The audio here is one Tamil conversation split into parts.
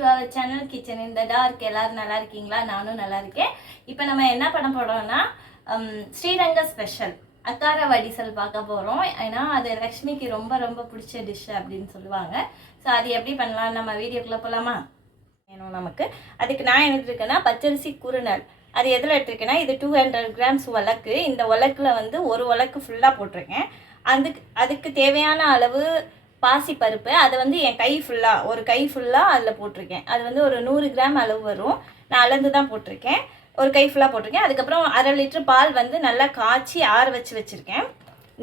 To our channel kitchen in the dark. எல்லாரும் நல்லா இருக்கீங்களா? நானும் நல்லா இருக்கேன். இப்போ நம்ம என்ன பண்ண போறோம்னா ஸ்ரீரங்க ஸ்பெஷல் அக்கார வடிசல் பார்க்க போகிறோம். ஏன்னா அது லக்ஷ்மிக்கு ரொம்ப ரொம்ப பிடிச்ச டிஷ் அப்படின்னு சொல்லுவாங்க. ஸோ அது எப்படி பண்ணலாம் நம்ம வீடியோக்குள்ளே போகலாமா? வேணும் நமக்கு. அதுக்கு நான் எடுத்துருக்கேன்னா பச்சரிசி குறுநல். அது எதில் எடுத்துருக்கேன்னா இது 200 கிராம்ஸ் உலக்கு. இந்த உலக்கில் வந்து ஒரு உலக்கு ஃபுல்லாக போட்டிருக்கேன். அதுக்கு தேவையான அளவு பாசி பருப்பு, அதை வந்து என் கை ஃபுல்லாக ஒரு கை ஃபுல்லாக அதில் போட்டிருக்கேன். அது வந்து ஒரு 100 கிராம் அளவு வரும். நான் அளந்து தான் போட்டிருக்கேன். ஒரு கை ஃபுல்லாக போட்டிருக்கேன். அதுக்கப்புறம் 1/2 லிட்டர் பால் வந்து நல்லா காய்ச்சி ஆற வச்சுருக்கேன்.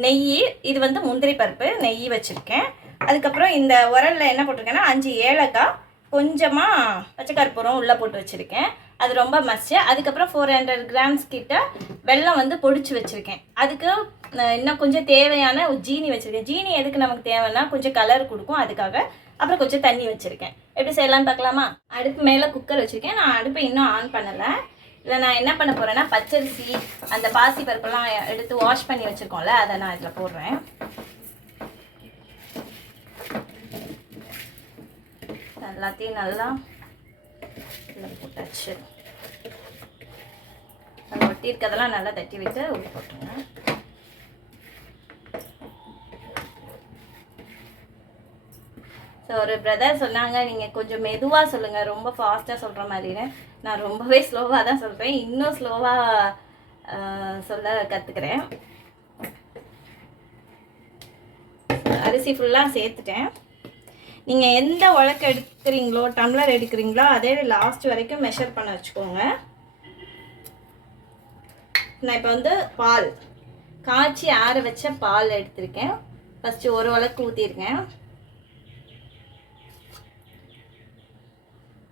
நெய், இது வந்து முந்திரி பருப்பு நெய் வச்சுருக்கேன். அதுக்கப்புறம் இந்த உரலில் என்ன போட்டிருக்கேன்னா 5 ஏலக்காய், கொஞ்சமாக பச்சை கற்பூரம் உள்ளே போட்டு வச்சுருக்கேன். அது ரொம்ப மஸ்ட். அதுக்கப்புறம் 400 கிராம்ஸ் கிட்ட வெல்லம் வந்து பொடிச்சு வச்சுருக்கேன். அதுக்கு இன்னும் கொஞ்சம் தேவையான ஜீனி வச்சுருக்கேன். ஜீனி எதுக்கு நமக்கு தேவைன்னா கொஞ்சம் கலர் கொடுக்கும், அதுக்காக. அப்புறம் கொஞ்சம் தண்ணி வச்சுருக்கேன். எப்படி செய்யலான்னு பார்க்கலாமா? அடுப்பு மேலே குக்கர் வச்சுருக்கேன். நான் அடுப்பை இன்னும் ஆன் பண்ணலை. இதில் நான் என்ன பண்ண போகிறேன்னா பச்சரிசி அந்த பாசி பருப்பெல்லாம் எடுத்து வாஷ் பண்ணி வச்சுருக்கோம்ல, அதை நான் இதில் போடுறேன். எல்லாத்தையும் நல்லா போட்டாச்சு. அது ஒட்டி இருக்கிறதெல்லாம் நல்லா தட்டி விட்டு உள்ள போட்டுருங்க. ஸோ ஒரு பிரதர் சொன்னாங்க நீங்கள் கொஞ்சம் மெதுவாக சொல்லுங்கள், ரொம்ப ஃபாஸ்ட்டாக சொல்கிற மாதிரின்னு. நான் ரொம்பவே ஸ்லோவாக தான் சொல்கிறேன். இன்னும் ஸ்லோவாக சொல்ல கற்றுக்கிறேன். அரிசி ஃபுல்லாக சேர்த்துட்டேன். நீங்கள் எந்த உலக்கு எடுக்கிறீங்களோ, டம்ளர் எடுக்கிறீங்களோ, அதே லாஸ்ட் வரைக்கும் மெஷர் பண்ண வச்சுக்கோங்க. நான் இப்போ வந்து பால் காய்ச்சி ஆற வச்ச பால் எடுத்திருக்கேன். ஃபஸ்ட்டு ஒரு உலக்கு ஊற்றிருக்கேன்.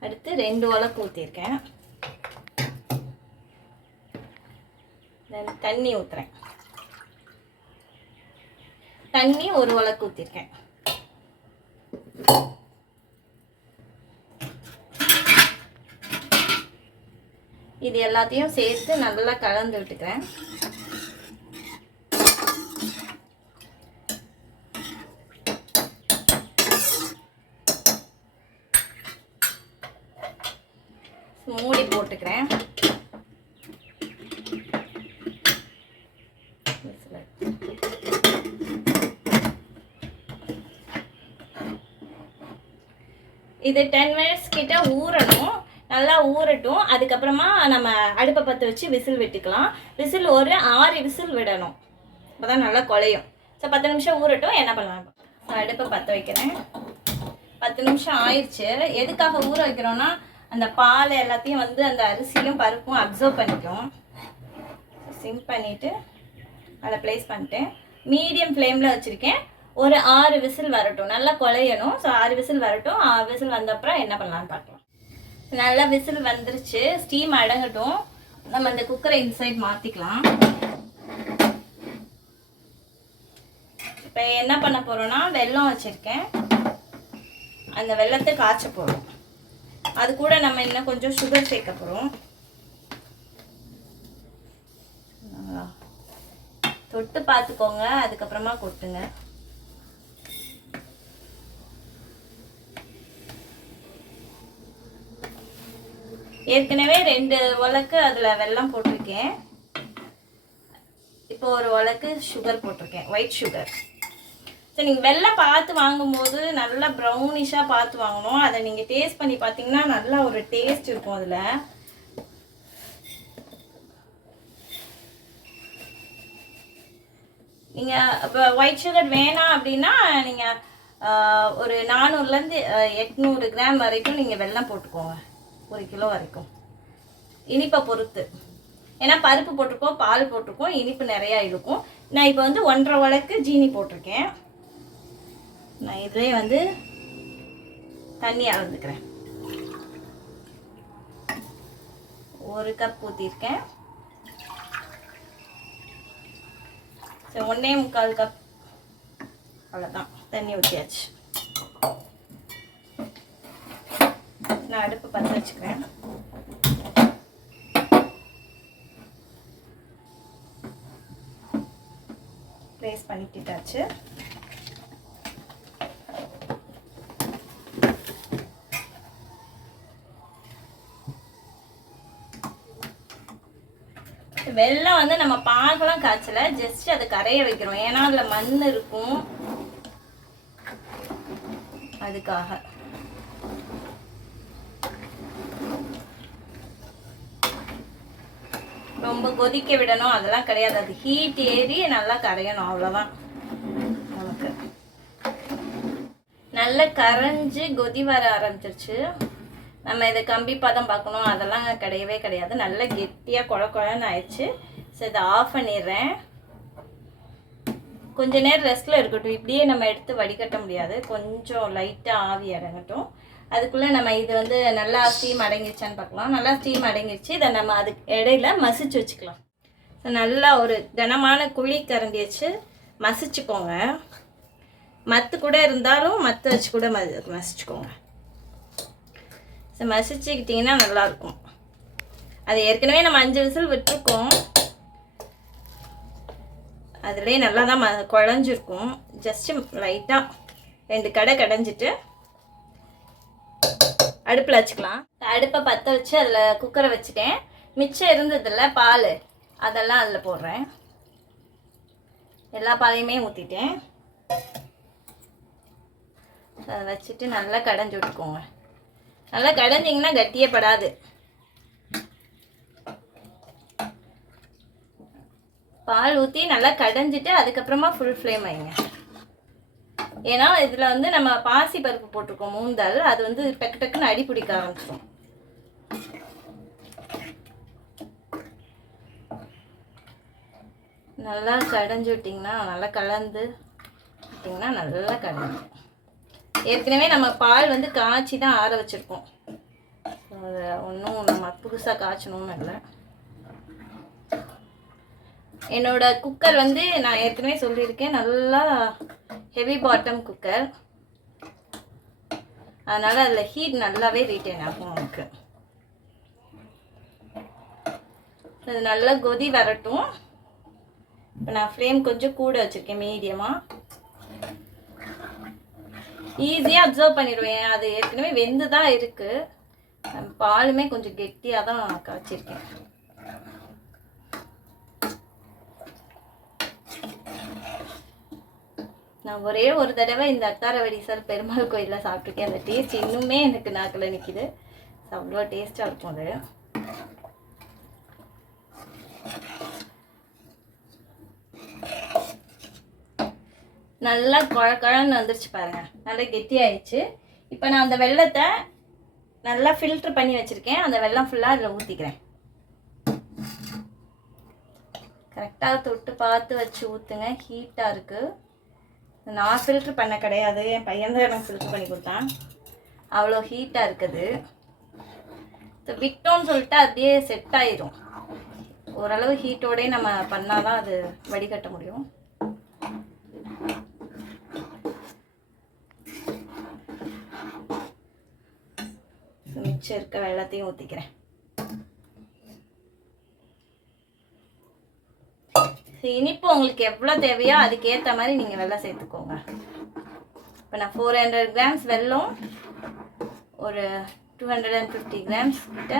அடுத்து 2 உலக்கு ஊற்றிருக்கேன். தண்ணி ஊற்றுறேன். தண்ணி ஒரு உலக்கு ஊற்றிருக்கேன். இது எல்லாத்தையும் சேர்த்து நல்லா கலந்து விட்டுக்கிறேன். மூடி போட்டுக்கிறேன். இது 10 மினிட்ஸ் கிட்ட ஊறணும். நல்லா ஊறட்டும். அதுக்கப்புறமா நம்ம அடுப்பை பற்ற வச்சு விசில் விட்டுக்கலாம். விசில் ஒரு 6 விசில் விடணும், அப்போ தான் நல்லா குழையும். ஸோ 10 நிமிஷம் ஊறட்டும். என்ன பண்ணலாம்? அடுப்பை பற்ற வைக்கிறேன். 10 நிமிஷம் ஆயிடுச்சு. எதுக்காக ஊற வைக்கிறோன்னா அந்த பால் எல்லாத்தையும் வந்து அந்த அரிசியும் பருப்பும் அப்சர்வ் பண்ணிக்கும். சிம் பண்ணிவிட்டு அதை ப்ளேஸ் பண்ணிட்டேன். மீடியம் ஃப்ளேமில் வச்சுருக்கேன். ஒரு 6 விசில் வரட்டும். நல்லா குழையணும். ஸோ 6 விசில் வரட்டும். 6 விசில் வந்தப்புறம் என்ன பண்ணலான்னு பார்க்கலாம். நல்லா விசில் வந்துருச்சு. ஸ்டீம் அடங்கட்டும். நம்ம அந்த குக்கரை இன்சைட் மாற்றிக்கலாம். இப்போ என்ன பண்ண போகிறோன்னா வெல்லம் வச்சுருக்கேன். அந்த வெல்லத்தை காய்ச்ச போகிறோம். அது கூட நம்ம இன்னும் கொஞ்சம் சுகர் சேர்க்க போகிறோம். தொட்டு பார்த்துக்கோங்க, அதுக்கப்புறமா கொட்டுங்க. ஏற்கனவே 2 உலக்கு அதில் வெல்லம் போட்டிருக்கேன். இப்போ ஒரு உலக்கு சுகர் போட்டிருக்கேன், ஒயிட் சுகர். ஸோ நீங்கள் வெல்லம் பார்த்து வாங்கும்போது நல்லா ப்ரௌனிஷாக பார்த்து வாங்கணும். அதை நீங்கள் டேஸ்ட் பண்ணி பார்த்தீங்கன்னா நல்லா ஒரு டேஸ்ட் இருக்கும் அதில். நீங்கள் இப்போ ஒயிட் சுகர் வேணாம் அப்படின்னா நீங்கள் ஒரு 400லேருந்து 800 கிராம் வரைக்கும் நீங்கள் வெல்லம் போட்டுக்கோங்க, 1 கிலோ வரைக்கும். இனிப்பை பொறுத்து. ஏன்னா பருப்பு போட்டிருக்கோம், பால் போட்டிருக்கோம், இனிப்பு நிறையா இருக்கும். நான் இப்போ வந்து 1.5 உலக்கு ஜீனி போட்டிருக்கேன். நான் இதிலே வந்து தண்ணி அளந்துக்கிறேன். 1 கப் ஊற்றிருக்கேன். ஸோ 1.25 கப், அவ்வளோதான், தண்ணி ஊற்றியாச்சு. நான் அடுப்பு பற்ற வச்சுக்கிறேன். ப்ளேஸ் பண்ணிட்டாச்சு. வெல்லம் வந்து நம்ம பாகலாம் காய்ச்சல, ஜஸ்ட் அதை கரைய வைக்கிறோம். ஏன்னா அதில் மண் இருக்கும், அதுக்காக. ரொம்ப கொதிக்க விடணும் அதெல்லாம் கிடையாது. அது ஹீட் ஏறி நல்லா கரையணும், அவ்வளோதான். நமக்கு நல்லா கரைஞ்சி கொதி வர ஆரம்பிச்சிருச்சு. நம்ம இதை கம்பி பதம் பார்க்கணும் அதெல்லாம் கிடையவே கிடையாது. நல்லா கெட்டியாக குழன்னு ஆயிடுச்சு. ஸோ இதை ஆஃப் பண்ணிடுறேன். கொஞ்ச நேரம் ரெஸ்ட்டில் இருக்கட்டும். இப்படியே நம்ம எடுத்து வடிகட்ட முடியாது, கொஞ்சம் லைட்டாக ஆவி இறங்கட்டும். அதுக்குள்ளே நம்ம இது வந்து நல்லா ஸ்டீம் அடங்கிடுச்சான்னு பார்க்கலாம். நல்லா ஸ்டீம் அடங்கிடுச்சு. இதை நம்ம அதுக்கு இடையில மசிச்சு வச்சுக்கலாம். ஸோ நல்லா ஒரு கனமான குழி கரண்டி வச்சு மசிச்சுக்கோங்க. மத்து கூட இருந்தாலும் மத்து வச்சு கூட மசிச்சுக்கோங்க. ஸோ மசிச்சுக்கிட்டிங்கன்னா நல்லாயிருக்கும். அது ஏற்கனவே நம்ம 5 விசில் விட்டுருக்கோம், அதுலேயே நல்லா தான் குழஞ்சிருக்கும். ஜஸ்ட்டு லைட்டாக 2 கடை கடைஞ்சிட்டு அடுப்பில் வச்சுக்கலாம். அடுப்பை பற்ற வச்சு அதில் குக்கரை வச்சுட்டேன். மிச்சம் இருந்ததில்ல பால், அதெல்லாம் அதில் போடுறேன். எல்லா பாலையுமே ஊற்றிட்டேன். அதை வச்சுட்டு நல்லா கடைஞ்சி விட்டுக்கோங்க. நல்லா கடைஞ்சிங்கன்னா கட்டியே படாது. பால் ஊற்றி நல்லா கடைஞ்சிட்டு அதுக்கப்புறமா ஃபுல் ஃப்ளேம் வைங்க. ஏன்னா இதில் வந்து நம்ம பாசி பருப்பு போட்டிருக்கோம், மூந்தால். அது வந்து டக்கு டக்குன்னு அடி பிடிக்க ஆரம்பிச்சிடும். நல்லா கடைஞ்சி விட்டிங்கன்னா, நல்லா கலந்து விட்டிங்கன்னா நல்லா கடைஞ்சி. ஏற்கனவே நம்ம பால் வந்து காய்ச்சி தான் ஆற வச்சுருக்கோம். அதை ஒன்றும் நம்ம புதுசாக காய்ச்சணும்னு இல்லை. என்னோட குக்கர் வந்து நான் ஏற்கனவே சொல்லியிருக்கேன், நல்லா ஹெவி பாட்டம் குக்கர். அதனால் அதில் ஹீட் நல்லாவே ரீட்டைன் ஆகும் நமக்கு. அது நல்லா கொதி வரட்டும். இப்போ நான் ஃப்ளேம் கொஞ்சம் கூட வச்சுருக்கேன், மீடியமாக. ஈஸியாக அப்சர்வ் பண்ணிடுவேன், அது ஏற்கனவே வெந்து தான் இருக்குது. பாலுமே கொஞ்சம் கெட்டியாக தான் காய்ச்சிருக்கேன். நான் ஒரே ஒரு தடவை இந்த அக்கார வடிசல் பெருமாள் கோயிலில் சாப்பிட்ருக்கேன். அந்த டேஸ்ட் இன்னுமே எனக்கு நாக்கில் நிற்கிது. அவ்வளோ டேஸ்ட்டாக இருக்கும் அது. நல்லா குழன்னு வந்துருச்சு பாருங்கள், நல்லா கெட்டியாயிடுச்சு. இப்போ நான் அந்த வெல்லத்தை நல்லா ஃபில்ட்ரு பண்ணி வச்சுருக்கேன். அந்த வெல்லம் ஃபுல்லாக அதில் ஊற்றிக்கிறேன். கரெக்டாக தொட்டு பார்த்து வச்சு ஊற்றுங்க, ஹீட்டாக இருக்குது. நான் ஃபில்ட்ரு பண்ண கிடையாது, என் பையன் தான் எனக்கு ஃபில்ட்ரு பண்ணி கொடுத்தான். அவ்வளோ ஹீட்டாக இருக்குது. விட்டோன்னு சொல்லிட்டு அப்படியே செட் ஆயிடும். ஓரளவு ஹீட்டோடே நம்ம பண்ணால் தான் அது வடிகட்ட முடியும். மிச்சம் இருக்க வெள்ளத்தையும் ஊற்றிக்கிறேன். இனிப்பு உங்களுக்கு எவ்வளோ தேவையோ அதுக்கேற்ற மாதிரி நீங்கள் வெல்லம் சேர்த்துக்கோங்க. இப்போ நான் 400 கிராம்ஸ் வெல்லம், ஒரு 250 கிராம்ஸ் கிட்ட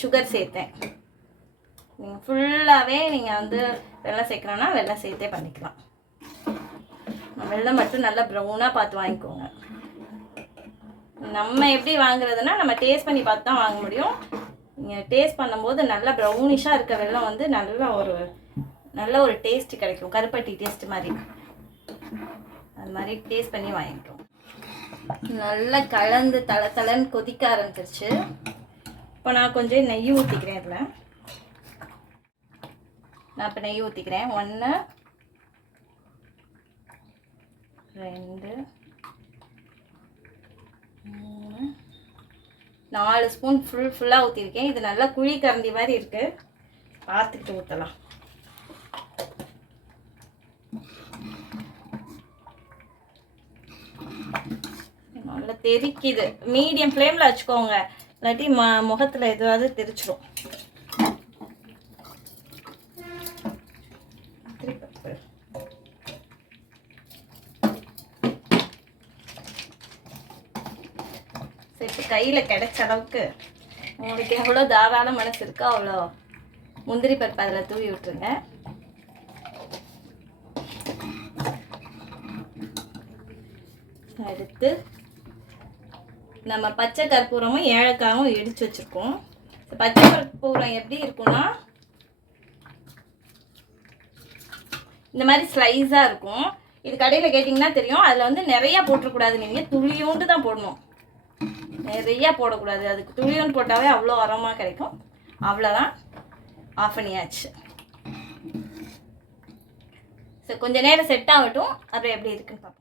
சுகர் சேர்த்தேன். நீங்கள் ஃபுல்லாகவே நீங்கள் வந்து வெல்லம் சேர்க்கணுன்னா வெல்லம் சேர்த்தே பண்ணிக்கலாம். வெல்லம் மட்டும் நல்லா ப்ரௌனாக பார்த்து வாங்கிக்கோங்க. நம்ம எப்படி வாங்குறதுன்னா நம்ம டேஸ்ட் பண்ணி பார்த்து தான் வாங்க முடியும். நீங்கள் டேஸ்ட் பண்ணும்போது நல்லா ப்ரௌனிஷாக இருக்க வெல்லம் வந்து நல்ல ஒரு டேஸ்ட்டு கிடைக்கும், கருப்பட்டி டேஸ்ட் மாதிரி. அது மாதிரி டேஸ்ட் பண்ணி வாங்கிட்டோம். நல்லா கலந்து தளன்னு கொதிக்க ஆரம்பிச்சிருச்சு. இப்போ நான் கொஞ்சம் நெய் ஊற்றிக்கிறேன். இதில் நான் இப்போ நெய் ஊற்றிக்கிறேன். 1 2 3 4 ஸ்பூன் ஃபுல்லாக ஊற்றிருக்கேன். இது நல்லா குழி கரண்டி மாதிரி இருக்குது, பார்த்துக்கிட்டு ஊற்றலாம். நல்லா தெரிக்குது. மீடியம் ஃப்ளேமில் வச்சுக்கோங்க, இல்லாட்டி முகத்தில் எதுவாவது தெரிச்சிடும். இப்போ கையில் கிடைச்ச அளவுக்கு உங்களுக்கு எவ்வளோ தாராள மனசு இருக்கோ அவ்வளோ முந்திரி பருப்பு அதில் தூவி விட்டுருங்க. எடுத்து நம்ம பச்சை கற்பூரமும் ஏலக்காயும் இடித்து வச்சுருக்கோம். பச்சை கற்பூரம் எப்படி இருக்குன்னா இந்த மாதிரி ஸ்லைஸாக இருக்கும். இது கடையில் கேட்டிங்கன்னா தெரியும். அதில் வந்து நிறையா போட்டுறக்கூடாது, நீங்கள் துளியோண்டு தான் போடணும், நிறையா போடக்கூடாது. அதுக்கு துளியோண்டு போட்டாவே அவ்வளோ அரோமா கிடைக்கும். அவ்வளோதான், ஆஃப் பண்ணியாச்சு. ஸோ கொஞ்சம் நேரம் செட் ஆகட்டும், அப்புறம் எப்படி இருக்குன்னு பார்ப்போம்.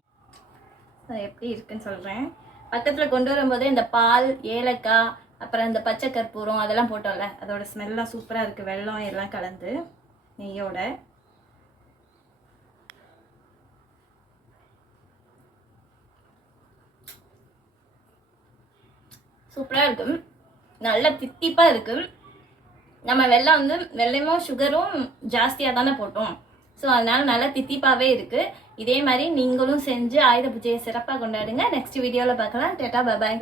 எப்படி இருக்குன்னு சொல்கிறேன். பக்கத்தில் கொண்டு வரும்போதே இந்த பால், ஏலக்காய், அப்புறம் இந்த பச்சை கற்பூரம் அதெல்லாம் போட்டோம்ல, அதோட ஸ்மெல்லாம் சூப்பராக இருக்குது. வெல்லம் எல்லாம் கலந்து நெய்யோட. சூப்பராக இருக்கும், நல்லா தித்திப்பாக இருக்குது. நம்ம வெல்லம் வந்து வெல்லமும் சுகரும் ஜாஸ்தியாக தானே போட்டோம். ஸோ அதனால் நல்லா தித்திப்பாகவே இருக்குது. இதே மாதிரி நீங்களும் செஞ்சு ஆயுத பூஜையை சிறப்பாக கொண்டாடுங்க. நெக்ஸ்ட் வீடியோவில் பார்க்கலாம். Tata, bye bye.